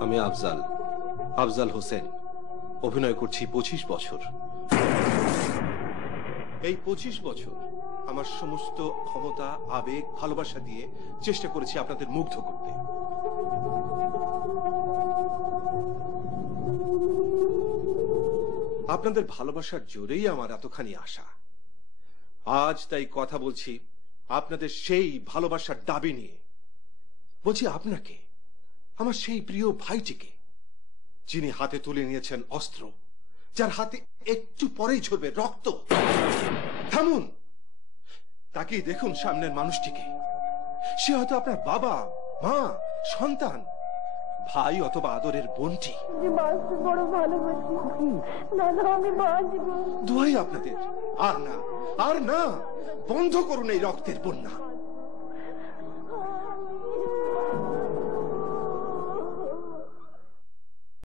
আফজাল আফজাল হোসেন। অভিনয় করছি পঁচিশ বছর। এই পঁচিশ বছর আমার সমস্ত ক্ষমতা, আবেগ, ভালোবাসা দিয়ে চেষ্টা করেছি আপনাদের মুগ্ধ করতে। আপনাদের ভালোবাসার জোরেই আমার এতখানি আশা। আজ তাই কথা বলছি আপনাদের সেই ভালোবাসার দাবি নিয়ে। বলছি আপনাকে আমার সেই প্রিয় ভাইটিকে যিনি হাতে তুলে নিয়েছেন অস্ত্র যার হাতে একটু পরেই ঝরবে রক্ত। থামুন! তাকিয়ে দেখুন সামনের মানুষটিকে। সে হয়তো আপনার বাবা মা সন্তান ভাই অথবা আদরের বোনটি। দোয়াই আপনাদের। আর না আর না বন্ধ করুন এই রক্তের বন্যা।